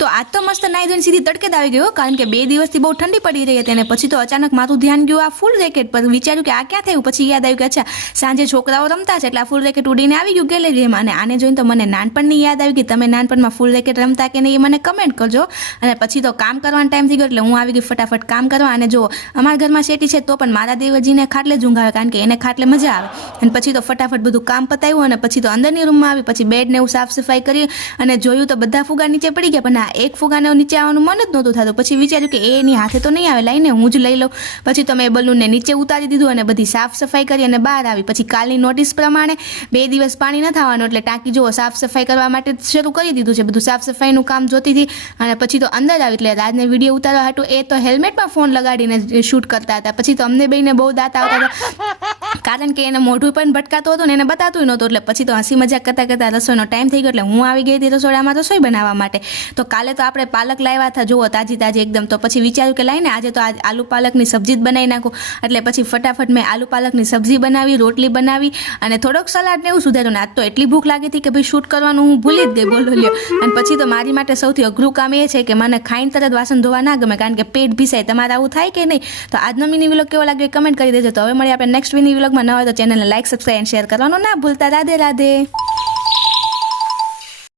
તો આજ તો મસ્ત નાઈ ધોઈને સીધી તડકે જ આવી ગયો, કારણ કે 2 દિવસથી બહુ ઠંડી પડી રહી હતી અને પછી તો અચાનક મારું ધ્યાન ગયું આ ફૂલ રેકેટ પર. વિચાર્યું કે આ ક્યાં થયું, પછી યાદ આવ્યું કે અચ્છા સાંજે છોકરાઓ રમતા છે એટલે આ ફૂલ રેકેટ ઉડીને આવી ગયું ગેલેરીમાં. અને આને જોઈને તો મને નાનપણની યાદ આવી કે તમે નાનપણમાં ફૂલ રેકેટ રમતા કે નહીં એ મને કમેન્ટ કરજો. અને પછી તો કામ કરવાનો ટાઈમ થઈ ગયો એટલે હું આવી ગઈ ફટાફટ કામ કરવા. અને જો અમારા ઘરમાં શેટી છે તો પણ મારા દેવજીને ખાટલે જ ઊંઘ આવે, કારણ કે એને ખાટલે મજા આવે. અને પછી તો ફટાફટ બધું કામ પતાવ્યું અને પછી તો અંદરની રૂમમાં આવી, પછી બેડ ને એવું સાફ સફાઈ કરી અને જોયું તો બધા ફુગા નીચે પડી ગયા, પણ એક ફુગાને નીચે આવવાનું મન જ નહોતું થતું. પછી વિચાર્યું કે એની હાથે તો નહીં આવે, લઈને હું જ લઈ લઉં. પછી તો મેં બલૂનને નીચે ઉતારી દીધું અને બધી સાફ સફાઈ કરી અને બહાર આવી. પછી કાલની નોટિસ પ્રમાણે 2 દિવસ પાણી ન થવાનું એટલે ટાંકી જુઓ સાફ સફાઈ કરવા માટે શરૂ કરી દીધું છે. બધું સાફ સફાઈનું કામ જોતી હતી અને પછી તો અંદર આવી એટલે રાજને વિડીયો ઉતારવા હાટું એ તો હેલ્મેટમાં ફોન લગાડીને શૂટ કરતા હતા. પછી તો અમને બેયને બહુ દાંત આવતા હતા, કારણ કે એને મોઢું પણ ભટકાતું હતું ને એને બતાતું નહોતું. એટલે પછી તો હસી મજાક કરતા કરતા રસોઈનો ટાઈમ થઈ ગયો એટલે હું આવી ગઈ હતી રસોડામાં રસોઈ બનાવવા માટે. તો કાલે તો આપણે પાલક લાવ્યા હતા, જુઓ તાજી તાજી એકદમ. તો પછી વિચાર્યું કે લાઈને આજે તો આલુ પાલકની સબ્જી જ બનાવી નાખું. એટલે પછી ફટાફટ મેં આલુ પાલકની સબ્જી બનાવી, રોટલી બનાવી અને થોડોક સલાડ ને એવું સુધાર્યું. ને આજ તો એટલી ભૂખ લાગી હતી કે ભાઈ શૂટ કરવાનું હું ભૂલી જ ગઈ, બોલો લ્યો. અને પછી તો મારી માટે સૌથી અઘરું કામ એ છે કે મને ખાઈને તરત વાસણ ધોવા ના ગમે, કારણ કે પેટ ભીસાય. તમારે આવું થાય કે નહીં? તો આજનો મિની વ્લોગ કેવો લાગ્યો કમેન્ટ કરી દેજો. તો હવે મળીએ આપણે નેક્સ્ટ મિની વ્લોગમાં. ન હોય તો ચેનલને લાઈક, સબસ્ક્રાઈબ એન્ડ શેર કરવાનું ના ભૂલતા. રાધે રાધે.